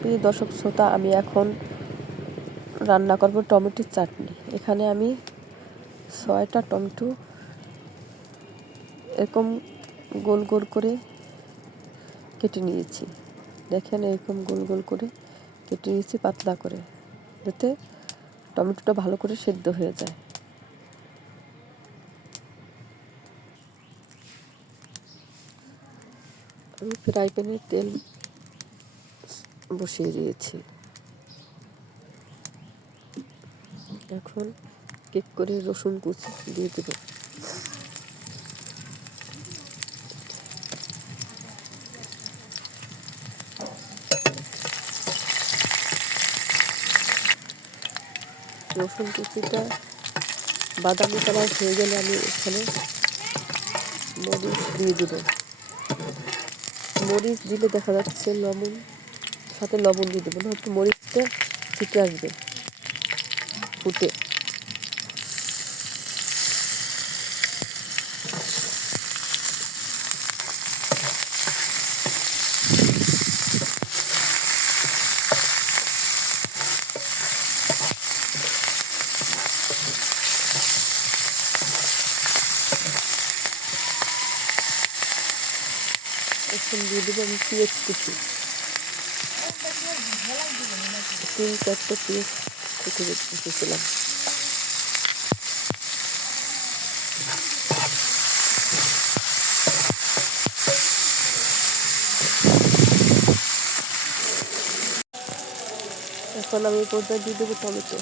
প্রিয় দর্শক শ্রোতা, আমি এখন রান্না করব টমেটোর চাটনি। এখানে আমি 6টা টমেটো এরকম গোল গোল করে কেটে নিয়েছি। দেখেন, এরকম গোল গোল করে কেটে নিয়েছি পাতলা করে, যাতে টমেটোটা ভালো করে সেদ্ধ হয়ে যায়। আমি ফ্রাই প্যানে তেল বসিয়ে দিয়েছি। এখন কেক করে রসুন কুচি দিয়ে দেব। রসুন কুচিটা বাদামি কালার হয়ে গেলে আমি এখানে মরিচ দিয়ে দেব। মরিচ দিলে দেখা যাচ্ছে সাথে লবণ দিয়ে দেবো, না একটু মরিচটা ছিটে আসবে ফুটে। এখন দিয়ে দেবো আমি পেঁয়াজ কুচি, 3-4টে পেঁয়াজ কুচি রেখেছিলাম। এখন আমি পর্যায়ে দিয়ে দেবো টমেটো।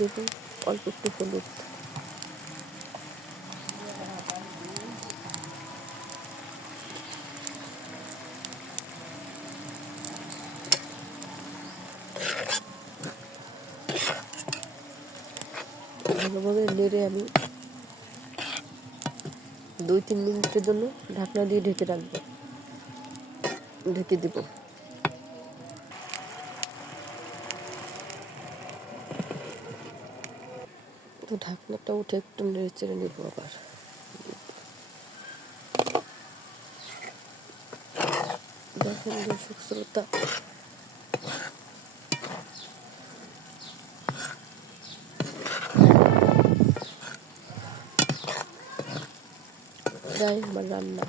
দেবো অল্প একটু হলুদ। ভালোভাবে নেড়ে আমি 2-3 মিনিটের জন্য ঢাকনা দিয়ে ঢেকে রাখবো, ঢেকে দেব। তো ঢাকনাটা উঠে একটু নেড়ে চেড়ে নেব আবার। দেখেন দর্শক শ্রোতা, প্রায় আমার রান্না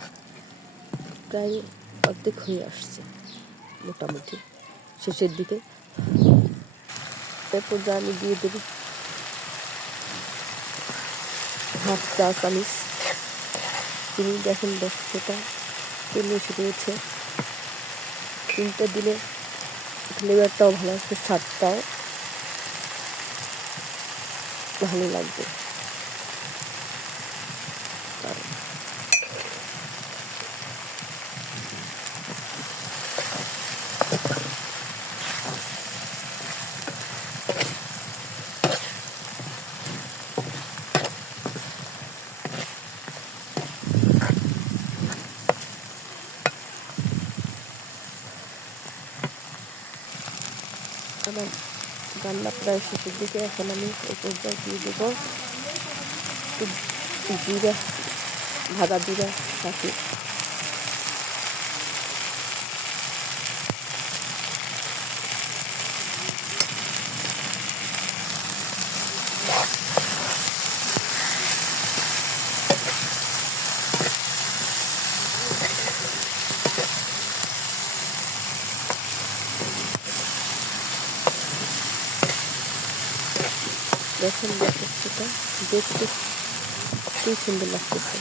প্রায় অর্ধেক হয়ে আসছে, মোটামুটি শেষের দিকে। এরপর যা আমি দিয়ে দেবো 1/2 চা চামচ চিনি। দেখেন দর্শকটা তেল এসে রয়েছে। চিনিটা দিলে ফ্লেভারটাও ভালো আসবে, স্বাদটাও ভালো লাগবে। আমার রান্না প্রায় শেষের দিকে। এখন আমি এই পর্যায়ে দিয়ে দেবো জিরা, ভাজা জিরা সাথে দেখেন সেটা দেখতে খুবই সুন্দর লাগতেছে।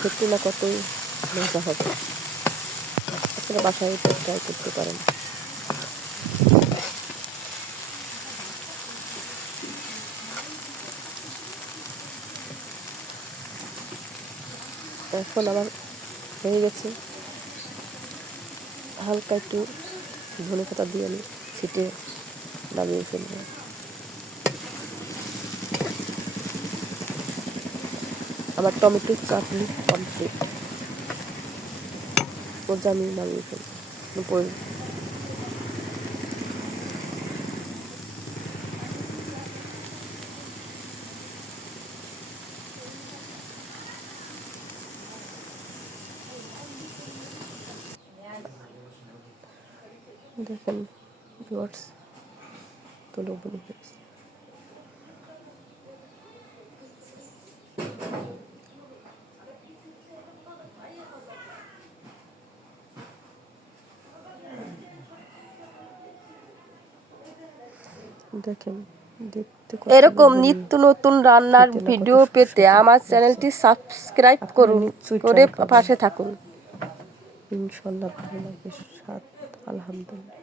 সত্যি না কতই মজা হবে। আপনারা বাসায় ট্রাই করতে পারেন। এখন আমার হয়ে গেছে। হালকা একটু ধনেপাতা দিয়ে আমি ছিটে নামিয়ে ফেলবো। আমার টমেটোর চাটনি কমপ্লিট। সোজা আমি নামিয়ে ফেলবো। দেখেন ভিউয়ার্স, তুলো বলে ফেলছি। দেখেন দেখতে এরকম নিত্য নতুন রান্নার ভিডিও পেতে আমার চ্যানেলটি সাবস্ক্রাইব করুন, করে পাশে থাকুন। ইনশাল্লাহ ভালো লাগে স্বাদ, আলহামদুলিল্লাহ।